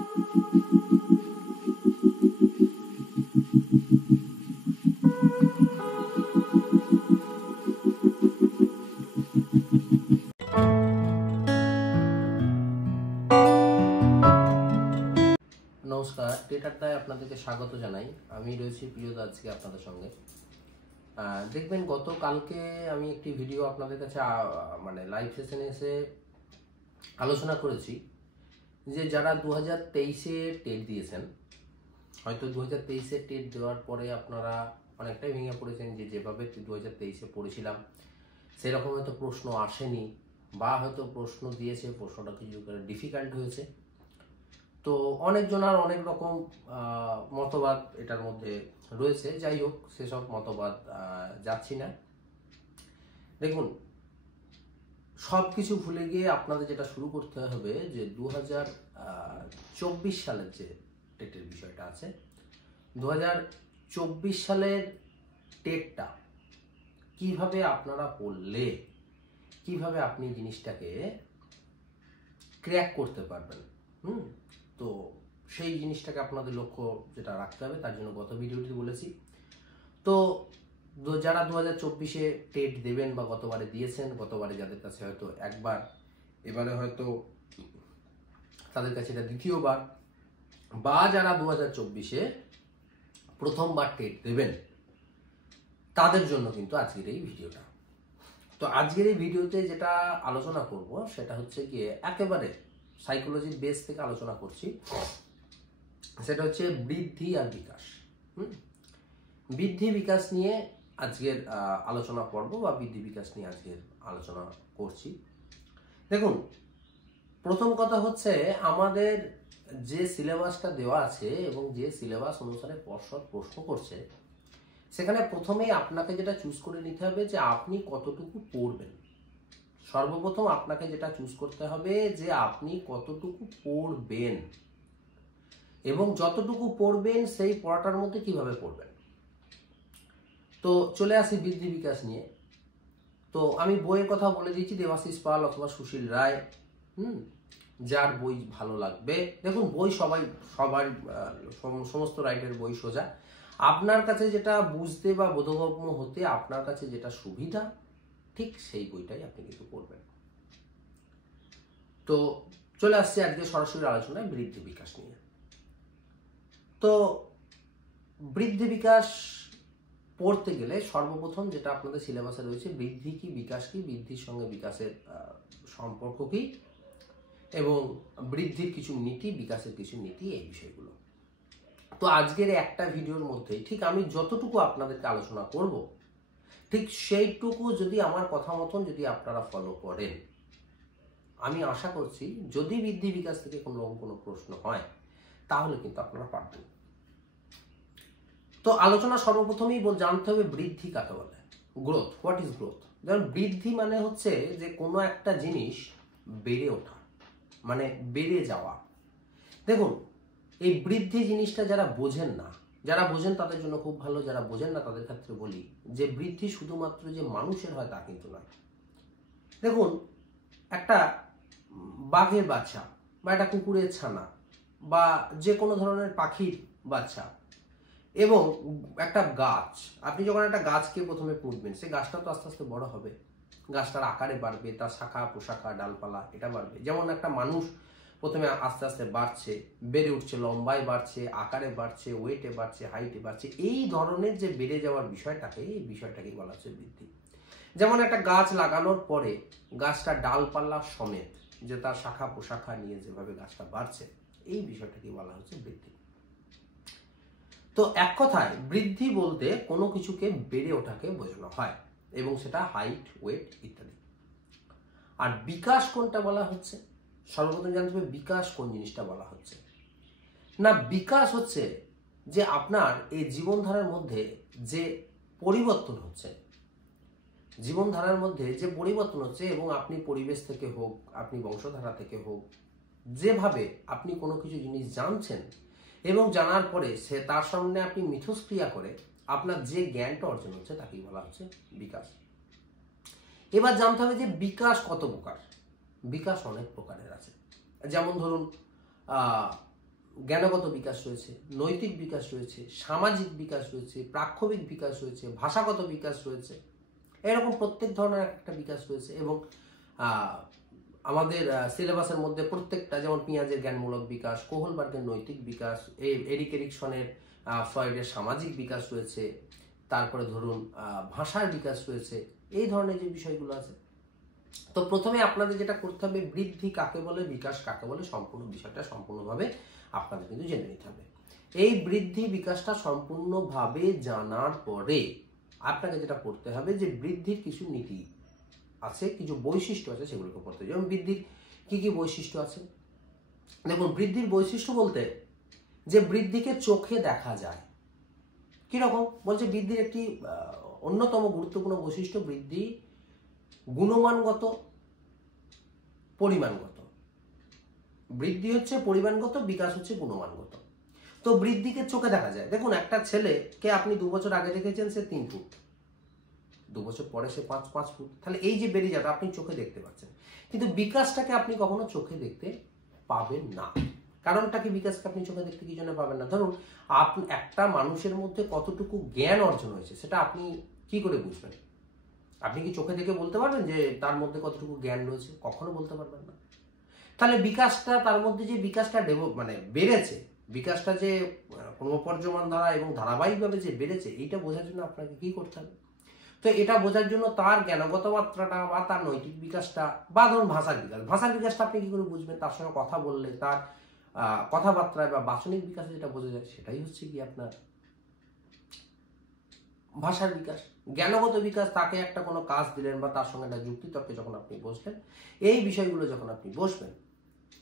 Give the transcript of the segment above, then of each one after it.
নমস্কার, টেট আড্ডায় আপনাদেরকে স্বাগত জানাই। আমি রয়েছি প্রিয়দা আজকে আপনাদের সঙ্গে। দেখবেন গতকালকে আমি একটি ভিডিও আপনাদের কাছে মানে লাইভ সেশনে এসে আলোচনা করেছি যে যারা 2023-এ টেট দিয়েছেন, হয়তো 2023-এ টেট দেওয়ার পরে আপনারা অনেকটাই ভেঙে পড়েছেন যে যেভাবে 2023-এ পড়েছিলাম সেরকম হয়তো প্রশ্ন আসেনি, বা হয়তো প্রশ্ন দিয়েছে, প্রশ্নটা কিছু ডিফিকাল্ট হয়েছে। তো অনেকজনের অনেক রকম মতবাদ এটার মধ্যে রয়েছে। যাই হোক, সেসব মতবাদ যাচ্ছি না। দেখুন, সব কিছু ভুলে গিয়ে আপনাদের যেটা শুরু করতে হবে যে 2024 সালের যে টেটের বিষয়টা আছে, 2024 সালের টেটটা কিভাবে আপনারা পড়লে কিভাবে আপনি জিনিসটাকে ক্র্যাক করতে পারবেন। তো সেই জিনিসটাকে আপনাদের লক্ষ্য যেটা রাখতে হবে, তার জন্য গত ভিডিওটি বলেছি। তো যারা 2024-এ টেট দেবেন বা গতবারে দিয়েছেন, গতবারে যাদের কাছে হয়তো একবার, এবারে হয়তো তাদের কাছে এটা দ্বিতীয়বার, বা যারা 2024-এ প্রথমবার টেট দেবেন, তাদের জন্য কিন্তু আজকের এই ভিডিওটা। তো আজকের এই ভিডিওতে যেটা আলোচনা করব সেটা হচ্ছে গিয়ে একেবারে সাইকোলজির বেস থেকে আলোচনা করছি। সেটা হচ্ছে বৃদ্ধি আর বিকাশ। বৃদ্ধি বিকাশ নিয়ে আজকের আলোচনা পর্ব, বা বৃদ্ধি বিকাশ নিয়ে আজকের আলোচনা করছি। দেখুন, প্রথম কথা হচ্ছে আমাদের যে সিলেবাসটা দেওয়া আছে এবং যে সিলেবাস অনুসারে পর্ষদ প্রশ্ন করছে, সেখানে প্রথমেই আপনাকে যেটা চুজ করে নিতে হবে যে আপনি কতটুকু পড়বেন। সর্বপ্রথম আপনাকে যেটা চুজ করতে হবে যে আপনি কতটুকু পড়বেন, এবং যতটুকু পড়বেন সেই পড়াটার মধ্যে কিভাবে পড়বেন। তো চলে আসি বৃদ্ধি বিকাশ নিয়ে। তো আমি বইয়ের কথা বলে দিচ্ছি, দেবাশিস পাল অথবা সুশীল রায়, যার বই ভালো লাগবে। দেখুন, বই সবার সমস্ত রাইটের বই সোজা। আপনার কাছে যেটা বুঝতে বা বোধগম্য হতে আপনার কাছে যেটা সুবিধা, ঠিক সেই বইটাই আপনি কিন্তু পড়বেন। তো চলে আসছে আজকে সরাসরি আলোচনায় বৃদ্ধি বিকাশ নিয়ে। তো বৃদ্ধি বিকাশ পড়তে গেলে সর্বপ্রথম যেটা আপনাদের সিলেবাসে রয়েছে, বৃদ্ধি কি বিকাশ কি, বৃদ্ধির সঙ্গে বিকাশের সম্পর্ক কি, এবং বৃদ্ধির কিছু নীতি, বিকাশের কিছু নীতি, এই বিষয়গুলো। তো আজকের একটা ভিডিওর মধ্যে ঠিক আমি যতটুকু আপনাদেরকে আলোচনা করব, ঠিক সেইটুকু যদি আমার কথা মতন যদি আপনারা ফলো করেন, আমি আশা করছি যদি বৃদ্ধি বিকাশ থেকে কোনো প্রশ্ন হয় তাহলে কিন্তু আপনারা পারবেন। তো আলোচনা সর্বপ্রথমেই জানতে হবে বৃদ্ধি কাকে বলে, গ্রোথ। What is growth? যেমন বৃদ্ধি মানে হচ্ছে যে কোনো একটা জিনিস বেড়ে ওঠা, মানে বেড়ে যাওয়া। দেখুন, এই বৃদ্ধি জিনিসটা যারা বোঝেন না, যারা বোঝেন তাদের জন্য খুব ভালো, যারা বোঝেন না তাদের ক্ষেত্রে বলি যে বৃদ্ধি শুধুমাত্র যে মানুষের হয় তা কিন্তু নয়। দেখুন, একটা বাঘের বাচ্চা বা একটা কুকুরের ছানা বা যে কোনো ধরনের পাখির বাচ্চা এবং একটা গাছ, আপনি যখন একটা গাছকে প্রথমে পুঁতবেন, সেই গাছটা তো আস্তে আস্তে বড় হবে, গাছটার আকারে বাড়বে, তার শাখা পোশাখা ডালপালা এটা বাড়বে। যেমন একটা মানুষ প্রথমে আস্তে আস্তে বাড়ছে, বেড়ে উঠছে, লম্বায় বাড়ছে, আকারে বাড়ছে, ওয়েটে বাড়ছে, হাইটে বাড়ছে। এই ধরনের যে বেড়ে যাওয়ার বিষয়টাকে, এই বিষয়টাকে বলা হচ্ছে বৃদ্ধি। যেমন একটা গাছ লাগানোর পরে গাছটা ডালপালা সমেত, যে তার শাখা পোশাখা নিয়ে যেভাবে গাছটা বাড়ছে, এই বিষয়টাকে বলা হচ্ছে বৃদ্ধি। তো এক কথায় বৃদ্ধি বলতে কোনো কিছুকে বেড়ে ওঠাকে বোঝানো হয়, এবং সেটা হাইট, ওয়েট ইত্যাদি। আর বিকাশ কোনটা বলা হচ্ছে, সর্বপ্রথম জানতে হবে বিকাশ কোন জিনিসটা বলা হচ্ছে। না, বিকাশ হচ্ছে যে আপনার এই জীবনধারার মধ্যে যে পরিবর্তন হচ্ছে, জীবনধারার মধ্যে যে পরিবর্তন হচ্ছে, এবং আপনি পরিবেশ থেকে হোক, আপনি বংশধারা থেকে হোক, যেভাবে আপনি কোনো কিছু জিনিস জানছেন এবং জানার পরে সে তার সামনে আপনি মিথস্ক্রিয়া করে আপনার যে জ্ঞানটা অর্জন হচ্ছে, তাকেই বলা হচ্ছে বিকাশ। এবার জানতে হবে যে বিকাশ কত প্রকার। বিকাশ অনেক প্রকারের আছে। যেমন ধরুন জ্ঞানগত বিকাশ রয়েছে, নৈতিক বিকাশ রয়েছে, সামাজিক বিকাশ রয়েছে, প্রাক্ষবিক বিকাশ রয়েছে, ভাষাগত বিকাশ রয়েছে, এরকম প্রত্যেক ধরনের একটা বিকাশ রয়েছে। এবং আমাদের সিলেবাসের মধ্যে প্রত্যেকটা, যেমন পিঁয়াজের জ্ঞানমূলক বিকাশ, কোহলবার্গের নৈতিক বিকাশ, এরিক এরিকসনের ফ্রয়েডের সামাজিক বিকাশ রয়েছে, তারপরে ধরুন ভাষার বিকাশ রয়েছে, এই ধরনের যে বিষয়গুলো আছে। তো প্রথমে আপনাদের যেটা করতে হবে, বৃদ্ধি কাকে বলে, বিকাশ কাকে বলে, সম্পূর্ণ বিষয়টা সম্পূর্ণভাবে আপনাদের কিন্তু জেনে নিতে হবে। এই বৃদ্ধি বিকাশটা সম্পূর্ণভাবে জানার পরে আপনাকে যেটা করতে হবে, যে বৃদ্ধির কিছু নীতি আছে, কিছু বৈশিষ্ট্য আছে, সেগুলোকে পড়তে হবে। যেমন বৃদ্ধির কি কি বৈশিষ্ট্য আছে, দেখুন বৃদ্ধির বৈশিষ্ট্য বলতে যে বৃদ্ধিকে চোখে দেখা যায়। কিরকম বলছে, বৃদ্ধির একটি অন্যতম গুরুত্বপূর্ণ বৈশিষ্ট্য, বৃদ্ধি গুণমানগত, পরিমাণগত। বৃদ্ধি হচ্ছে পরিমাণগত, বিকাশ হচ্ছে গুণমানগত। তো বৃদ্ধিকে চোখে দেখা যায়। দেখুন একটা ছেলেকে আপনি 2 বছর আগে দেখেছেন সে 3 ফুট, 2 বছর পরে সে 5 ফুট, তাহলে এই যে বেড়ে যাবে আপনি চোখে দেখতে পাচ্ছেন। কিন্তু বিকাশটাকে আপনি কখনো চোখে দেখতে পাবেন না। কারণটা কি, বিকাশকে আপনি চোখে দেখতে কি জন্য পাবেন না? ধরুন আপনি একটা মানুষের মধ্যে কতটুকু জ্ঞান অর্জন হয়েছে, সেটা আপনি কি করে বুঝবেন? আপনি কি চোখে দেখে বলতে পারবেন যে তার মধ্যে কতটুকু জ্ঞান রয়েছে? কখনো বলতে পারবেন না। তাহলে বিকাশটা, তার মধ্যে যে বিকাশটা বেড়েছে, বিকাশটা যে ক্রমপর্যমান দ্বারা এবং ধারাবাহিকভাবে যে বেড়েছে, এইটা বোঝার জন্য আপনাকে কি করতে হবে? তো এটা বোঝার জন্য তার জ্ঞানগত মাত্রাটা বা তার নৈতিক বিকাশটা, বা ধরুন ভাষার বিকাশটা আপনি কি করে বুঝবেন? তার সঙ্গে কথা বললে তার কথাবার্তায় বা বাচনিক বিকাশে যেটা বোঝা যায়, সেটাই হচ্ছে কি আপনার ভাষার বিকাশ। জ্ঞানগত বিকাশ, তাকে একটা কোনো কাজ দিলেন বা তার সঙ্গে একটা যুক্তিতর্কে যখন আপনি বসলেন, এই বিষয়গুলো যখন আপনি বসবেন,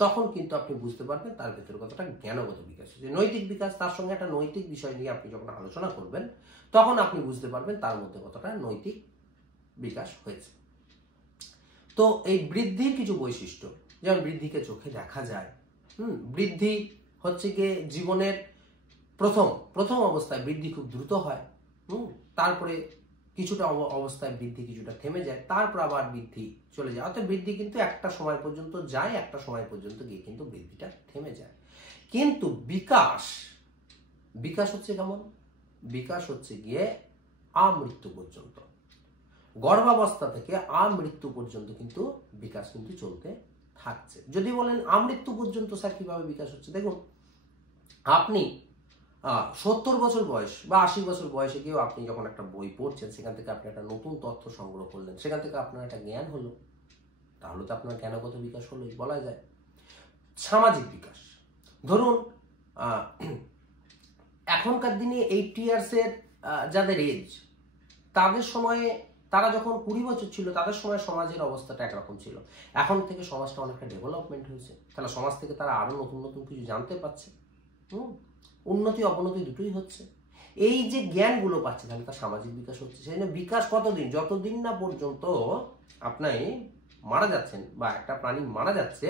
তখন কিন্তু আপনি বুঝতে পারবেন তার ভেতরে কতটা জ্ঞানগত বিকাশ। যে নৈতিক বিকাশ, তার সঙ্গে একটা নৈতিক বিষয় নিয়ে আপনি যখন আলোচনা করবেন, তখন আপনি বুঝতে পারবেন তার মধ্যে কতটা নৈতিক বিকাশ হয়েছে। তো এই বৃদ্ধির কিছু বৈশিষ্ট্য, যেমন বৃদ্ধিকে চোখে দেখা যায়। বৃদ্ধি হচ্ছে গিয়ে জীবনের প্রথম অবস্থায় বৃদ্ধি খুব দ্রুত হয়। তারপরে কিছুটা অবস্থায় বৃদ্ধি কিছুটা থেমে যায়, তারপর আবার বৃদ্ধি চলে যায়। অর্থাৎ বৃদ্ধি কিন্তু একটা সময় পর্যন্ত যায়, একটা সময় পর্যন্ত গিয়ে কিন্তু বৃদ্ধিটা থেমে যায়। কিন্তু বিকাশ হচ্ছে কেমন? বিকাশ হচ্ছে গিয়ে আমৃত্যু পর্যন্ত, গর্ভাবস্থা থেকে আমৃত্যু পর্যন্ত কিন্তু বিকাশ কিন্তু চলতে থাকছে। যদি বলেন আমৃত্যু পর্যন্ত স্যার কিভাবে বিকাশ হচ্ছে, দেখুন আপনি 70 বছর বয়স বা 80 বছর বয়সে গিয়েও আপনি যখন একটা বই পড়ছেন, সেখান থেকে আপনি একটা নতুন তথ্য সংগ্রহ করলেন, সেখান থেকে আপনার একটা জ্ঞান হলো, তাহলে তো আপনার জ্ঞানগত বিকাশ হলোই বলা যায়। সামাজিক বিকাশ, ধরুন এখনকার দিনে 80 ইয়ার্সের যাদের এজ, তাদের সময়ে, তারা যখন 20 বছর ছিল, তাদের সময় সমাজের অবস্থাটা একরকম ছিল। এখন থেকে সমাজটা অনেকটা ডেভেলপমেন্ট হয়েছে, তাহলে সমাজ থেকে তারা আরো নতুন নতুন কিছু জানতে পারছে। উন্নতি অবনতি দুটোই হচ্ছে। এই যে জ্ঞানগুলো পাচ্ছে, তাহলে তার সামাজিক বিকাশ হচ্ছে। সেই জন্য বিকাশ কতদিন? যতদিন না পর্যন্ত আপনি মারা যাচ্ছেন বা একটা প্রাণী মারা যাচ্ছে,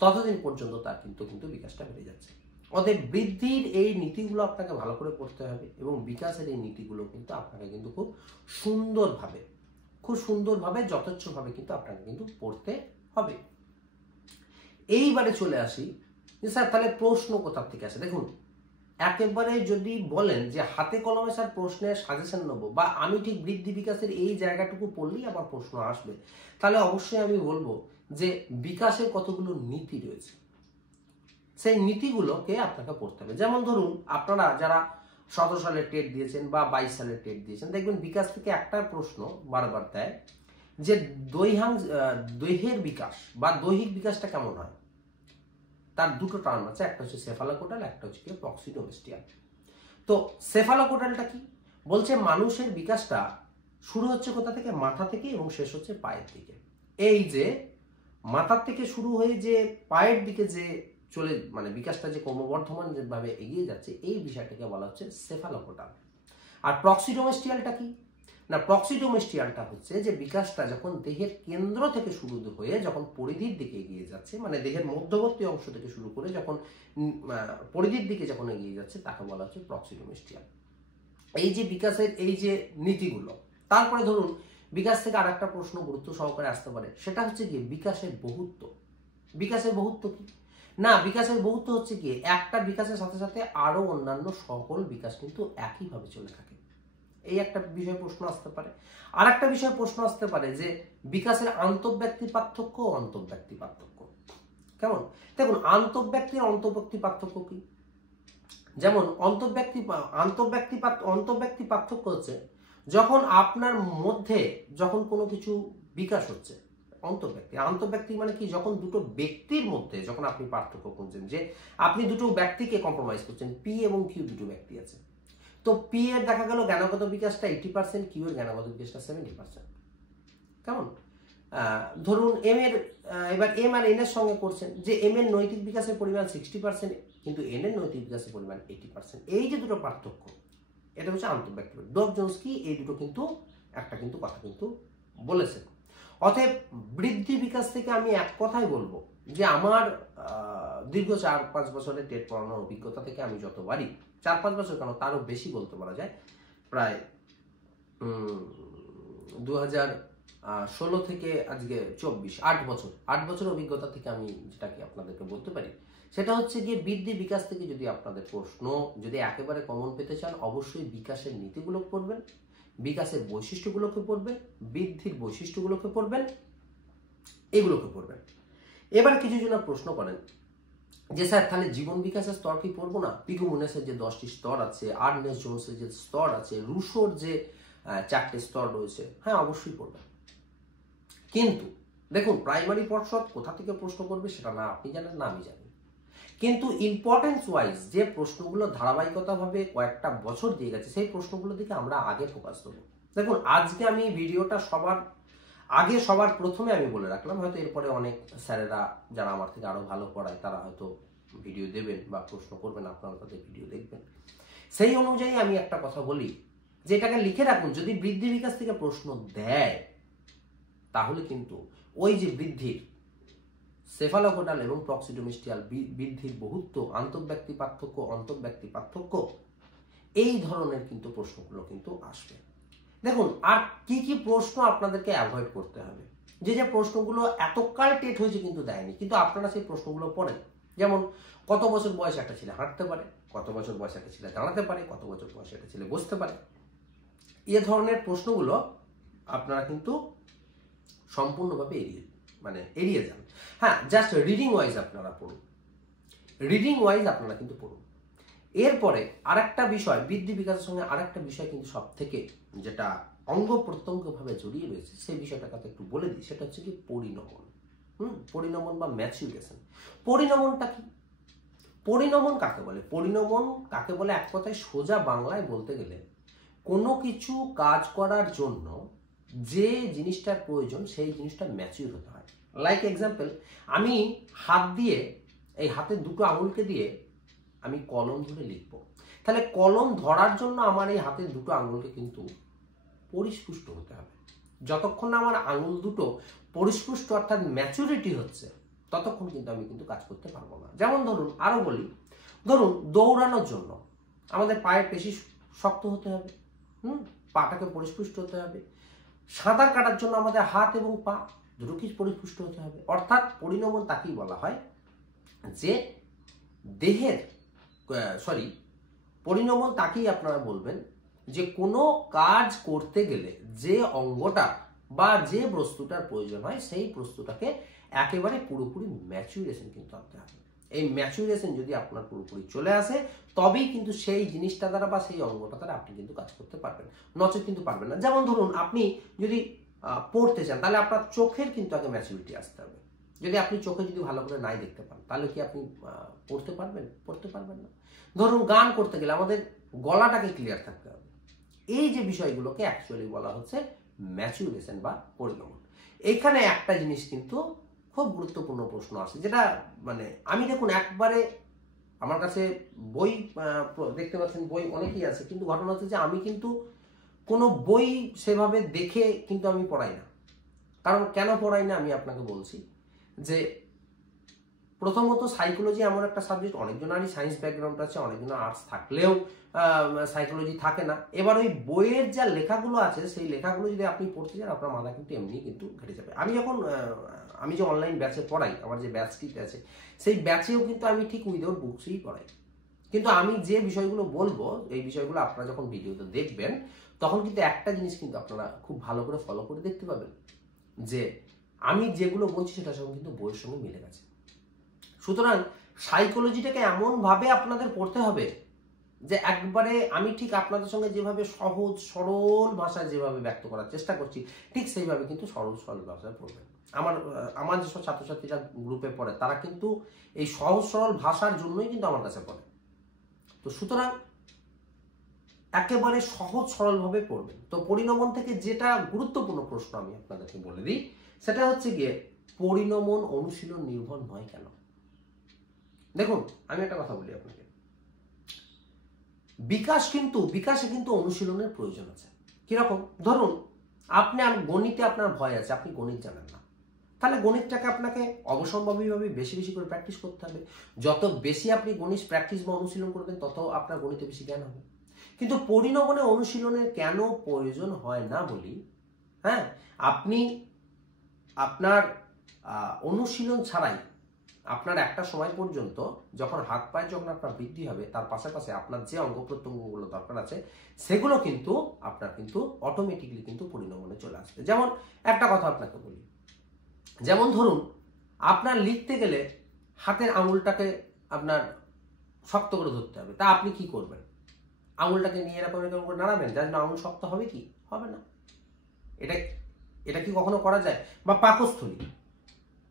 ততদিন পর্যন্ত তার কিন্তু বিকাশটা বেড়ে যাচ্ছে। অতএব বৃদ্ধির এই নীতিগুলো আপনাকে ভালো করে পড়তে হবে, এবং বিকাশের এই নীতিগুলো কিন্তু আপনাকে কিন্তু খুব সুন্দরভাবে যথেচ্ছভাবে কিন্তু আপনাকে কিন্তু পড়তে হবে। এইবারে চলে আসি যে স্যার তাহলে প্রশ্ন কোথা থেকে আসে। দেখুন একেবারে যদি বলেন যে হাতে কলমে স্যার প্রশ্নের সাজেশন নেবো, বা আমি ঠিক বৃদ্ধি বিকাশের এই জায়গাটুকু পড়লেই আবার প্রশ্ন আসবে, তাহলে অবশ্যই আমি বলবো যে বিকাশের কতগুলো নীতি রয়েছে, সেই নীতিগুলোকে আপনাকে পড়তে হবে। যেমন ধরুন আপনারা যারা 17 সালে টেট দিয়েছেন বা 22 সালে টেট দিয়েছেন, দেখবেন বিকাশ থেকে একটা প্রশ্ন বারবার দেয় যে দৈহের বিকাশ বা দৈহিক বিকাশটা কেমন হয়। তার দুটো টার্ম আছে, একটা হচ্ছে সেফালোকোটাল, একটা হচ্ছে প্রক্সিডোমেস্টিয়াল। তো সেফালোকোটালটা কি বলছে? মানুষের বিকাশটা শুরু হচ্ছে কোথা থেকে? মাথা থেকে, এবং শেষ হচ্ছে পায়ের দিকে। এই যে মাথার থেকে শুরু হয়ে যে পায়ের দিকে যে চলে, বিকাশটা যে ক্রমবর্ধমান ভাবে এগিয়ে যাচ্ছে, এই বিষয়টাকে বলা হচ্ছে সেফালোকোটাল। আর প্রক্সিডোমেস্টিয়ালটা কি না? প্রক্সিডোমেস্টিয়ালটা হচ্ছে যে বিকাশটা যখন দেহের কেন্দ্র থেকে শুরু হয়ে যখন পরিধির দিকে এগিয়ে যাচ্ছে, দেহের মধ্যবর্তী অংশ থেকে শুরু করে যখন পরিধির দিকে যখন এগিয়ে যাচ্ছে, তাকে বলা হচ্ছে প্রক্সিডোমেস্টিয়াল। এই যে বিকাশের এই যে নীতিগুলো। তারপরে ধরুন বিকাশ থেকে আর একটা প্রশ্ন গুরুত্ব সহকারে আসতে পারে, সেটা হচ্ছে কি বিকাশের বহুত্ব। বিকাশের বহুত্ব কি? না, বিকাশের বহুত্ব হচ্ছে কি, একটা বিকাশের সাথে সাথে আরো অন্যান্য সকল বিকাশ কিন্তু একইভাবে চলে থাকে। এই একটা বিষয় প্রশ্ন আসতে পারে। আর একটা বিষয় প্রশ্ন আসতে পারে যে বিকাশের আন্তঃব্যক্তি পার্থক্য ও অন্তঃব্যক্তি পার্থক্য কেমন। দেখুন, আন্তঃব্যক্তির অন্তঃব্যক্তি পার্থক্য কি? যেমন অন্তঃব্যক্তি পার্থক্য হচ্ছে যখন আপনার মধ্যে যখন কোনো কিছু বিকাশ হচ্ছে। আন্তঃব্যক্তি মানে কি, যখন দুটো ব্যক্তির মধ্যে যখন আপনি পার্থক্য করছেন, যে আপনি দুটো ব্যক্তিকে কম্প্রোমাইজ করছেন, পি এবং কিউ দুটো ব্যক্তি আছে, তো পি এর দেখা গেল জ্ঞানগত বিকাশটা 80%, কিউ এর জ্ঞানগত বিকাশটা 70%। কেমন? ধরুন এম এর এবার এম আর এন এর সঙ্গে করছেন, যে এম এর নৈতিক বিকাশের পরিমাণ 60%, কিন্তু এন এর নৈতিক বিকাশের পরিমাণ 80%। এই যে দুটো পার্থক্য, এটা হচ্ছে আন্তঃব্যক্তি। ডবঝনস্কি এই দুটো কিন্তু একটা কিন্তু কথা কিন্তু বলেছেন। অতএব বৃদ্ধি বিকাশ থেকে আমি এক কথাই বলবো যে আমার দীর্ঘ 4-5 বছরের টেট পড়ানোর অভিজ্ঞতা থেকে আমি যতবারই, 4-5 বছর কেন, তারও বেশি বলতে পারা যায়, প্রায় 2016 থেকে আজকে 24, 8 বছর অভিজ্ঞতা থেকে আমি যেটাকে আপনাদেরকে বলতে পারি, সেটা হচ্ছে গিয়ে বৃদ্ধি বিকাশ থেকে যদি আপনাদের প্রশ্ন যদি একেবারে কমন পেতে চান, অবশ্যই বিকাশের নীতিগুলো পড়বেন, বিকাশের বৈশিষ্ট্যগুলোকে পড়বেন, বৃদ্ধির বৈশিষ্ট্যগুলোকে পড়বেন, এগুলোকে পড়বেন। এবার কিছু জন প্রশ্ন করেন যে স্যার তাহলে জীবন বিকাশের স্তর কি পড়বো না? পিকুমুনেসের যে 10টি স্তর আছে, আর্নেস্ট জোনসের যে স্তর আছে, রুশোর যে 4টে স্তর রয়েছে, হ্যাঁ অবশ্যই পড়বেন। কিন্তু দেখুন, প্রাইমারি পর্ষদ কোথা থেকে প্রশ্ন করবে সেটা না আপনি জানেন না আমি জানি, কিন্তু ইম্পর্টেন্স ওয়াইজ যে প্রশ্নগুলো ধারাবাহিকতাভাবে কয়েকটা বছর দিয়ে গেছে, সেই প্রশ্নগুলোর দিকে আমরা আগে ফোকাস দেবো। দেখুন, আজকে আমি ভিডিওটা সবার প্রথমে আমি বলে রাখলাম, হয়তো এরপরে অনেক স্যারেরা যারা আমার থেকে আরো ভালো পড়ায় তারা হয়তো ভিডিও দেবেন বা প্রশ্ন করবেন, আপনারা তাদের ভিডিও দেখবেন। সেই অনুযায়ী আমি একটা কথা বলি যে এটাকে লিখে রাখুন, যদি বৃদ্ধি বিকাশ থেকে প্রশ্ন দেয় তাহলে কিন্তু ওই যে বৃদ্ধির সেফালোপোডাল এবং প্রক্সিডোমিস্টিয়াল বৃদ্ধির বহুত্ব, আন্তঃব্যক্তি পার্থক্য, অন্তঃব্যক্তি পার্থক্য, এই ধরনের কিন্তু প্রশ্নগুলো কিন্তু আসবে। দেখুন, আর কি কি প্রশ্ন আপনাদেরকে অ্যাভয়েড করতে হবে, যে প্রশ্নগুলো এতকাল টেট হয়েছে কিন্তু দেয়নি, কিন্তু আপনারা সেই প্রশ্নগুলো পড়েন। যেমন কত বছর বয়সে একটা ছেলে হাঁটতে পারে, কত বছর বয়সে একটা ছেলে দাঁড়াতে পারে, কত বছর বয়সে একটা ছেলে বসতে পারে, এ ধরনের প্রশ্নগুলো আপনারা কিন্তু সম্পূর্ণভাবে এড়িয়ে যান। হ্যাঁ, জাস্ট রিডিং ওয়াইজ আপনারা পড়ুন, কিন্তু পড়ুন। এরপরে আরেকটা বিষয়, বৃদ্ধি বিকাশের সঙ্গে আরেকটা বিষয় কিন্তু সব থেকে যেটা অঙ্গ প্রত্যঙ্গভাবে জড়িয়ে রয়েছে, সেই বিষয়টাকে একটু বলে দিই, সেটা হচ্ছে কি পরিণমন। পরিণমন বা ম্যাচুরেশন। পরিণমনটা কি? পরিণমন কাকে বলে? পরিণমন কাকে বলে এক কথায় সোজা বাংলায় বলতে গেলে, কোনো কিছু কাজ করার জন্য যে জিনিসটার প্রয়োজন সেই জিনিসটা ম্যাচিউর হতে হয়। লাইক এক্সাম্পল, আমি হাত দিয়ে, এই হাতের দুটো আঙুলকে দিয়ে আমি কলম ধরে লিখব, তাহলে কলম ধরার জন্য আমার এই হাতের দুটো আঙুলকে কিন্তু পরিস্পুষ্ট হতে হবে। যতক্ষণ না আমার আঙুল দুটো পরিস্পুষ্ট অর্থাৎ ম্যাচুরিটি হচ্ছে, ততক্ষণ কিন্তু আমি কিন্তু কাজ করতে পারবো না। যেমন ধরুন, আরো বলি, ধরুন দৌড়ানোর জন্য আমাদের পায়ের পেশি শক্ত হতে হবে, পাটাকে পরিস্পুষ্ট হতে হবে। সাঁতার কাটার জন্য আমাদের হাত এবং পা দুটোকে পরিপুষ্ট হতে হবে। অর্থাৎ পরিণমন তাকেই বলা হয় যে দেহের পরিণমন তাকেই আপনারা বলবেন যে কোনো কাজ করতে গেলে যে অঙ্গটা বা যে বস্তুটার প্রয়োজন হয় সেই বস্তুটাকে একেবারে পুরোপুরি ম্যাচুরেশন কিন্তু আনতে হবে। এই ম্যাচুরেশন যদি আপনার পুরোপুরি চলে আসে, তবেই কিন্তু সেই জিনিসটা দ্বারা বা সেই অঙ্গটা দ্বারা আপনি কিন্তু কাজ করতে পারবেন, নচেত কিন্তু পারবেন না। যেমন ধরুন, আপনি যদি পড়তে চান, তাহলে আপনার চোখের কিন্তু আগে ম্যাচুরিটি আসতে হবে। যদি আপনি চোখে যদি ভালো করে নাই দেখতে পান, তাহলে কি আপনি পড়তে পারবেন না। ধরুন, গান করতে গেলে আমাদের গলাটাকে ক্লিয়ার থাকতে হবে। এই যে বিষয়গুলোকে অ্যাকচুয়ালি বলা হচ্ছে ম্যাচুরেশন বা পরিণমন। এইখানে একটা জিনিস কিন্তু খুব গুরুত্বপূর্ণ প্রশ্ন আসে, যেটা আমি দেখুন একবারে আমার কাছে বই দেখতে পাচ্ছেন, বই অনেকেই আছে, কিন্তু ঘটনা হচ্ছে যে আমি কিন্তু কোনো বই সেভাবে দেখে কিন্তু আমি পড়াই না। কারণ কেন পড়াই না আমি আপনাকে বলছি, যে প্রথমত সাইকোলজি এমন একটা সাবজেক্ট, অনেকজনেরই সায়েন্স ব্যাকগ্রাউন্ড আছে, অনেকজনের আর্টস থাকলেও সাইকোলজি থাকে না। এবার ওই বইয়ের যা লেখাগুলো আছে সেই লেখাগুলো যদি আপনি পড়তে চান আপনার মাথা কিন্তু এমনি কিন্তু ঘেটে যাবে। আমি যে অনলাইন ব্যাচে পড়াই, আমার যে ব্যাচটি আছে সেই ব্যাচেও কিন্তু আমি ঠিক উইদাউট বুকসই পড়াই, কিন্তু আমি যে বিষয়গুলো বলবো এই বিষয়গুলো আপনারা যখন ভিডিওতে দেখবেন তখন কিন্তু একটা জিনিস কিন্তু আপনারা খুব ভালো করে ফলো করে দেখতে পাবেন যে আমি যেগুলো বলছি সেটা সব কিন্তু বইয়ের সঙ্গে মিলে গেছে। সুতরাং সাইকোলজিটাকে এমনভাবে আপনাদের পড়তে হবে যে একবারে আমি ঠিক আপনাদের সঙ্গে যেভাবে সহজ সরল ভাষায় যেভাবে ব্যক্ত করার চেষ্টা করছি ঠিক সেইভাবে কিন্তু সরল ভাষায় পড়বেন। আমার যেসব ছাত্রছাত্রীরা গ্রুপে পড়ে তারা কিন্তু এই সহজ সরল ভাষার জন্যই কিন্তু আমার কাছে পড়ে। তো সুতরাং একেবারে সহজ সরলভাবে পড়বেন। তো পরিণমন থেকে যেটা গুরুত্বপূর্ণ প্রশ্ন আমি আপনাদেরকে বলে দিই, সেটা হচ্ছে গিয়ে পরিণমন অনুশীলন নির্ভর নয় কেন? দেখুন আমি একটা কথা বলি আপনাকে, বিকাশে কিন্তু অনুশীলনের প্রয়োজন আছে। কিরকম? ধরুন আপনি গণিতে আপনার ভয় আছে, আপনি গণিত জানেন না, তাহলে গণিতটাকে আপনাকে অবসম্ভাবীভাবে বেশি বেশি করে প্র্যাকটিস করতে হবে। যত বেশি আপনি গণিত প্র্যাকটিস বা অনুশীলন করবেন তত আপনার গণিতে বেশি জ্ঞান হবে। কিন্তু পরিণমনে অনুশীলনের কেন প্রয়োজন হয় না বলি, হ্যাঁ, আপনি আপনার অনুশীলন ছাড়াই আপনার একটা সময় পর্যন্ত যখন হাত পায়ে যখন আপনার বৃদ্ধি হবে তার পাশাপাশি আপনার যে অঙ্গ প্রত্যঙ্গগুলো দরকার আছে সেগুলো কিন্তু আপনার কিন্তু অটোমেটিকলি কিন্তু পরিণমনে চলে আসবে। যেমন একটা কথা আপনাকে বলি, যেমন ধরুন আপনার লিখতে গেলে হাতের আঙুলটাকে আপনার শক্ত করে ধরতে হবে, তা আপনি কি করবেন? আঙুলটাকে নিয়ে এরকম এরকম করে নাড়াবেন, যার জন্য আঙুল শক্ত হবে কি? হবে না। এটা কি কখনো করা যায়? বা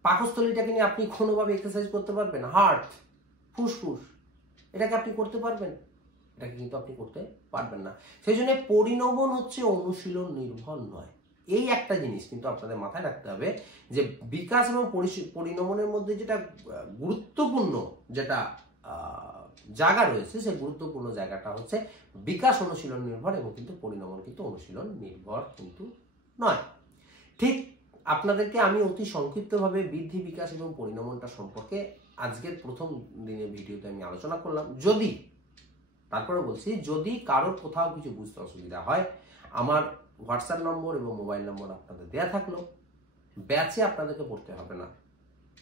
পাকস্থলীটাকে নিয়ে আপনি কোনোভাবে এক্সারসাইজ করতে পারবেন? হার্ট, ফুসফুস, এটাকে আপনি করতে পারবেন? এটাকে কিন্তু আপনি করতে পারবেন না। সেই জন্য পরিণমন হচ্ছে অনুশীলন নির্ভর নয়। এই একটা জিনিস কিন্তু আপনাদের মাথায় রাখতে হবে যে বিকাশ এবং পরিণমনের মধ্যে যেটা গুরুত্বপূর্ণ যেটা জায়গা রয়েছে সেই গুরুত্বপূর্ণ জায়গাটা হচ্ছে বিকাশ অনুশীলন নির্ভর এবং কিন্তু পরিণমন কিন্তু অনুশীলন নির্ভর কিন্তু নয়। ঠিক আপনাদেরকে আমি অতি সংক্ষিপ্তভাবে বৃদ্ধি, বিকাশ এবং পরিণমনটা সম্পর্কে আজকের প্রথম দিনের ভিডিওতে আমি আলোচনা করলাম। তারপরে বলছি, যদি কারোর কোথাও কিছু বুঝতে অসুবিধা হয় আমার হোয়াটসঅ্যাপ নম্বর এবং মোবাইল নম্বর আপনাদের দেয়া থাকলো। ব্যাচে আপনাদেরকে পড়তে হবে না,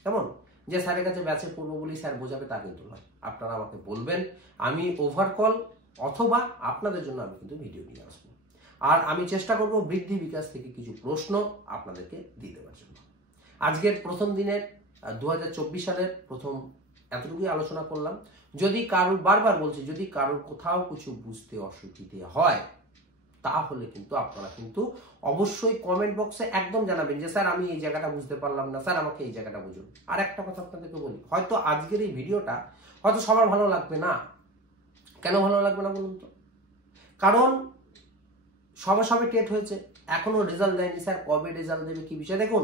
কেমন যে স্যারের কাছে ব্যাচে পড়বো বলি স্যার বোঝাবে তা কিন্তু নয়। আপনারা আমাকে বলবেন, আমি ওভার কল অথবা আপনাদের জন্য আমি কিন্তু ভিডিও নিয়ে আসবো। আর আমি চেষ্টা করব বৃদ্ধি বিকাশ থেকে কিছু প্রশ্ন আপনাদেরকে দিয়ে দেওয়ার জন্য। আজকের প্রথম দিনের 2024 সালের প্রথম এতটুকুই আলোচনা করলাম। যদি কারোর, বারবার বলছি, যদি কারোর কোথাও কিছু বুঝতে অসুবিধে হয় তাহলে কিন্তু আপনারা কিন্তু অবশ্যই কমেন্ট বক্সে একদম জানাবেন যে স্যার আমি এই জায়গাটা বুঝতে পারলাম না, স্যার আমাকে এই জায়গাটা বুঝুন। আর একটা কথা আপনাদেরকে বলি, হয়তো আজকের এই ভিডিওটা হয়তো সবার ভালো লাগবে না। কেন ভালো লাগবে না বলুন তো? কারণ সবে টেট হয়েছে, এখনো রেজাল্ট দেয়নি। স্যার কবে রেজাল্ট দেবে, কি বিষয়? দেখুন,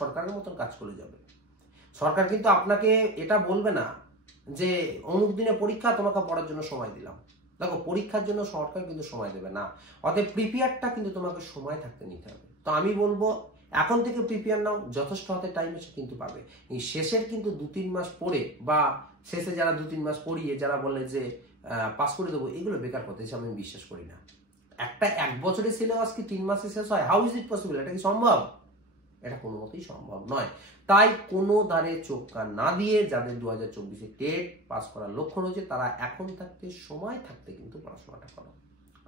সরকারের মতন কাজ করে যাবে। সরকার কিন্তু আপনাকে এটা বলবে না যে অমুক দিনে পরীক্ষা, তোমাকে পড়ার জন্য সময় দিলাম। দেখো, পরীক্ষার জন্য সরকার কিন্তু সময় দেবে না, অতএব প্রিপেয়ারটা কিন্তু তোমাকে সময় থাকতে নিতে হবে। তো আমি বলবো এখন থেকে প্রিপেয়ার নাও, যথেষ্ট হাতে টাইম এসে কিন্তু পাবে। এই শেষের কিন্তু 2-3 মাস পরে বা শেষে যারা 2-3 মাস পড়িয়ে যারা বলে যে পাস করে দেবো, এগুলো বেকার কথা, হিসেবে আমি বিশ্বাস করি না। একটা 1 বছরের সিলেবাস কি 3 মাসে শেষ হয়? How is it possible? এটা কি সম্ভব? এটা কোনো মতেই সম্ভব নয়। তাই কোনো দ্বারে চোখ কান না দিয়ে যাদের 2024-এ টেট পাস করার লক্ষ্য রয়েছে তারা এখন থাকতে, সময় থাকতে কিন্তু পড়াশোনাটা করো।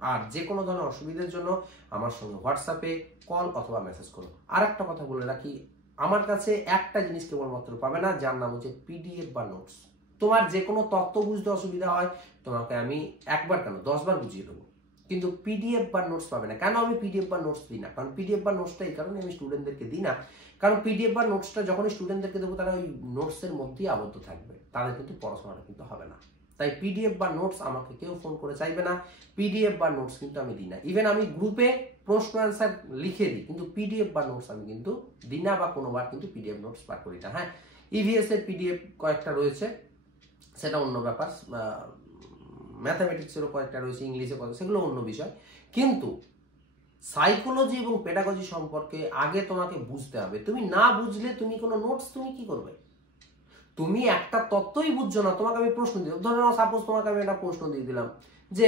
আর যে কোনো ধরনের অসুবিধার জন্য আমার সঙ্গে হোয়াটসঅ্যাপে কল অথবা মেসেজ করো। আর একটা কথা বলে রাখি, আমার কাছে একটা জিনিস কেবলমাত্র পাবে না, যার নাম হচ্ছে পিডিএফ বা নোটস। তোমার যে কোনো তথ্য বুঝতে অসুবিধা হয় তোমাকে আমি একবার কেন 10 বার বুঝিয়ে দেবো, কিন্তু পিডিএফ বা নোটস পাবে না। কেন আমি পিডিএফ বা নোটস দিই না? কারণ পিডিএফ বা নোটসটা এই কারণে আমি স্টুডেন্টদেরকে দিই না, কারণ পিডিএফ বা নোটসটা যখনই স্টুডেন্টদেরকে দেবো তারা ওই নোটসের মধ্যেই আবদ্ধ থাকবে, তাদের কিন্তু পড়াশোনাটা কিন্তু হবে না। তাই পিডিএফ বা নোটস আমাকে কেউ ফোন করে চাইবে না, পিডিএফ বা নোটস কিন্তু আমি দিই না। ইভেন আমি গ্রুপে প্রশ্ন অ্যান্সার লিখে দিই, কিন্তু পিডিএফ বা নোটস আমি কিন্তু দিই না, বা কোনোবার কিন্তু পিডিএফ নোটস বার করি না। হ্যাঁ, ইভিএস এর পিডিএফ কয়েকটা রয়েছে, সেটা অন্য ব্যাপার। ম্যাথামেটিক্সেরও কয়েকটা রয়েছে, ইংলিশে কয়েকটা, সেগুলো অন্য বিষয়। কিন্তু সাইকোলজি এবং পেডাগজি সম্পর্কে আগে তোমাকে বুঝতে হবে। তুমি না বুঝলে তুমি কোনো নোটস তুমি কি করবে? তুমি একটা তত্ত্বই বুঝছো না, তোমাকে আমি প্রশ্ন দিই, ধরে নাও সাপোজ তোমাকে আমি একটা প্রশ্ন দিয়ে দিলাম যে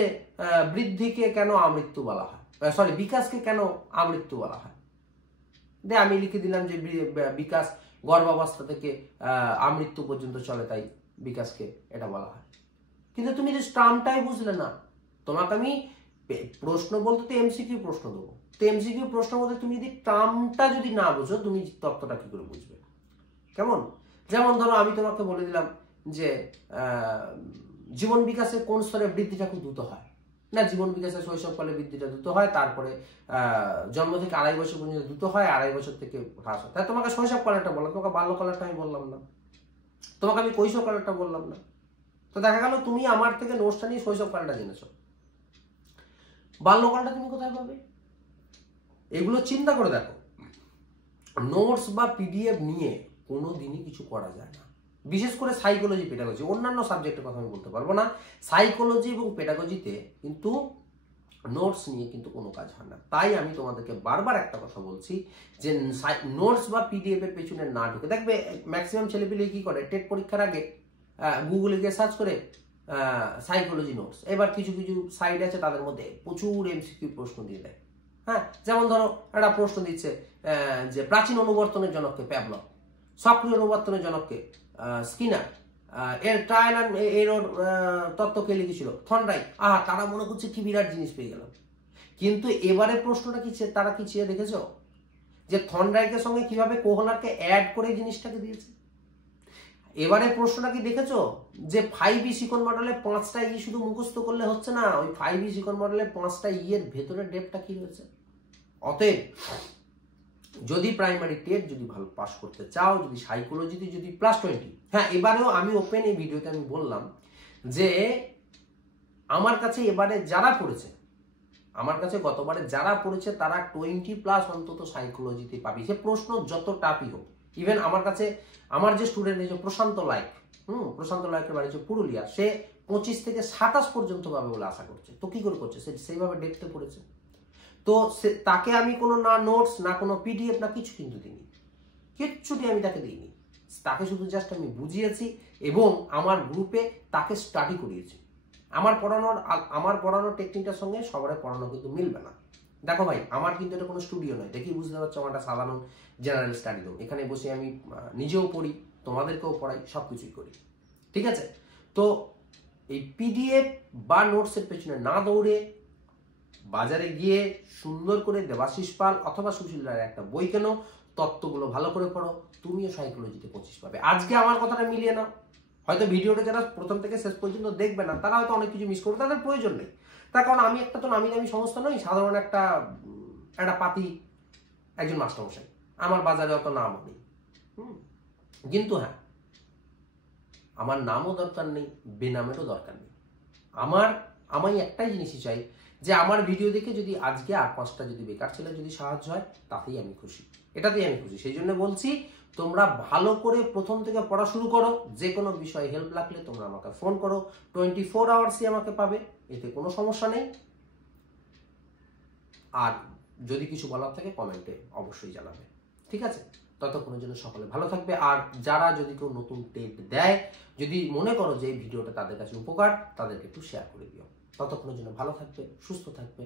বৃদ্ধিকে কেন আমৃত্যু বলা হয়, সরি বিকাশকে কেন আমৃত্যু বলা হয়, আমি লিখে দিলাম যে বিকাশ গর্ভাবস্থা থেকে আমৃত্যু পর্যন্ত চলে, তাই বিকাশকে এটা বলা হয়। কিন্তু তুমি যে টার্মটাই বুঝলে না, তোমাকে আমি প্রশ্ন বলতে তো এমসিকিউ প্রশ্ন দেবো, তো এমসিকিউ প্রশ্ন বলতে তুমি যদি টার্মটা যদি না বুঝো তুমি তত্ত্বটা কি করে বুঝবে? কেমন? যেমন ধরো আমি তোমাকে বলে দিলাম যে জীবন বিকাশের কোন স্তরে বৃদ্ধিটা খুব দ্রুত হয়, না জীবন বিকাশের শৈশবকালে বৃদ্ধিটা দ্রুত হয়, তারপরে জন্ম থেকে 2.5 বছর পর্যন্ত দ্রুত হয়, 2.5 বছর থেকে হ্রাস হয়। তাই তোমাকে শৈশবকালেরটা বললাম, তোমাকে বাল্যকালেরটা আমি বললাম না, তোমাকে আমি কৈশোরকালেরটা বললাম না। তো দেখা গেল তুমি আমার থেকে নোটসটা নিয়ে শৈশবকালটা জেনেছো, বাল্যকালটা তুমি কোথায় পাবে? এগুলো চিন্তা করে দেখো। নোটস বা পিডিএফ নিয়ে কোনো দিনই কিছু করা যায় না, বিশেষ করে সাইকোলজি, পেডাগজি, অন্যান্য সাবজেক্টের কথা আমি বলতে পারবো না। সাইকোলজি এবং পেডাগজিতে কিন্তু নোটস নিয়ে কিন্তু কোনো কাজ হয় না। তাই আমি তোমাদেরকে বারবার একটা কথা বলছি যে নোটস বা পিডিএফ এর পেছনে না ঢুকে, দেখবে ম্যাক্সিমাম ছেলেপিলে কি করে, টেট পরীক্ষার আগে গুগলে গিয়ে সার্চ করে সাইকোলজি নোটস, এবার কিছু কিছু সাইট আছে তাদের মধ্যে প্রচুর এমসিকিউ প্রশ্ন দিয়ে দেয়। হ্যাঁ, যেমন ধরো একটা প্রশ্ন দিচ্ছে যে প্রাচীন অনুবর্তনের জনককে প্যাভলভ, সক্রিয় অনুবর্তনের জনককে স্কিনার, এর ট্রায়াল অ্যান্ড এরর তত্ত্ব কে লিখেছিল? থর্নডাইক। তারা মনে করছে কি বিরাট জিনিস পেয়ে গেলাম, কিন্তু এবারে প্রশ্নটা কি তারা কি চেয়ে দেখেছো যে থর্নডাইকের সঙ্গে কিভাবে কোহলারকে অ্যাড করে জিনিসটাকে দিয়েছে? এবারে প্রশ্নটা কি দেখেছো যে 5E সিকন মডেলে 5টা ই শুধু মুখস্থ করলে হচ্ছে না, ওই 5E সিকন মডেলে 5টা ই এর ভেতরে ডেপটা কি হয়েছে? অতএব যদি প্রাইমারি টেট যদি ভালো পাস করতে চাও, যদি সাইকোলজিতে যদি +20, হ্যাঁ এবারেও আমি ওপেন এই ভিডিওতে আমি বললাম যে আমার কাছে এবারে যারা পড়েছে, আমার কাছে গতবারে যারা পড়েছে তারা 20+ অন্তত সাইকোলজিতে পাবি, সে প্রশ্ন যত টাফই হোক। ইভেন আমার কাছে আমার যে স্টুডেন্ট হয়েছে প্রশান্ত লাইক, প্রশান্ত লাইকের বাড়ি হচ্ছে পুরুলিয়া, সে 25 থেকে 27 পর্যন্ত পাবে বলে আশা করছে। তো কি করে করছে? সে সেইভাবে ডেপথে পড়েছে। তো তাকে আমি কোনো না নোটস না কোনো পিডিএফ না কিছু কিন্তু দিইনি, কিচ্ছুটি আমি তাকে দিইনি, তাকে শুধু জাস্ট আমি বুঝিয়েছি এবং আমার গ্রুপে তাকে স্টাডি করিয়েছি। আমার পড়ানোর টেকনিকটার সঙ্গে সবার পড়ানো কিন্তু মিলবে না। দেখো ভাই, আমার কিন্তু এটা কোনো স্টুডিও নয়, দেখি বুঝতে পারছো আমার একটা সাধারণ জেনারেল স্টাডি রুম, এখানে বসে আমি নিজেও পড়ি, তোমাদেরকেও পড়াই, সব কিছুই করি, ঠিক আছে? তো এই পিডিএফ বা নোটসের পেছনে না দৌড়ে বাজারে গিয়ে সুন্দর করে দেবাশিস পাল অথবা সুশীল রায়ের একটা বই কেনো, তত্ত্বগুলো ভালো করে পড়ো, তুমিও সাইকোলজিতে 25 পাবে। আজকে আমার কথাটা মিলিয়ে নাও, হয়তো ভিডিওটা যারা প্রথম থেকে শেষ পর্যন্ত দেখবে না তারা হয়তো অনেক কিছু মিস করবে, তাদের প্রয়োজন নেই। তার কারণ আমি একটা তো নামি দামি সংস্থা নই, সাধারণ একটা পাতি একজন মাস্টারমশাই, আমার বাজারে অত নাম নেই। কিন্তু হ্যাঁ, আমার নামও দরকার নেই, বেনামেরও দরকার নেই। আমি একটাই জিনিসই চাই যে আমার ভিডিও দেখে যদি আজকে আর 5টা যদি বেকার ছেলে যদি সাহায্য হয়, তাতেই আমি খুশি, এটাতেই আমি খুশি। সেই জন্য বলছি তোমরা ভালো করে প্রথম থেকে পড়া শুরু করো, যে কোনো বিষয়ে হেল্প লাগলে তোমরা আমাকে ফোন করো, 24 আওয়ার্সই আমাকে পাবে, এতে কোনো সমস্যা নেই। আর যদি কিছু বলার থাকে কমেন্টে অবশ্যই জানাবে, ঠিক আছে? ততক্ষণের জন্য সকলে ভালো থাকবে। আর যারা যদি কেউ নতুন টেট দেয়, যদি মনে করো যে এই ভিডিওটা তাদের কাছে উপকার, তাদেরকে একটু শেয়ার করে দিও। ততক্ষণের জন্য ভালো থাকবে, সুস্থ থাকবে।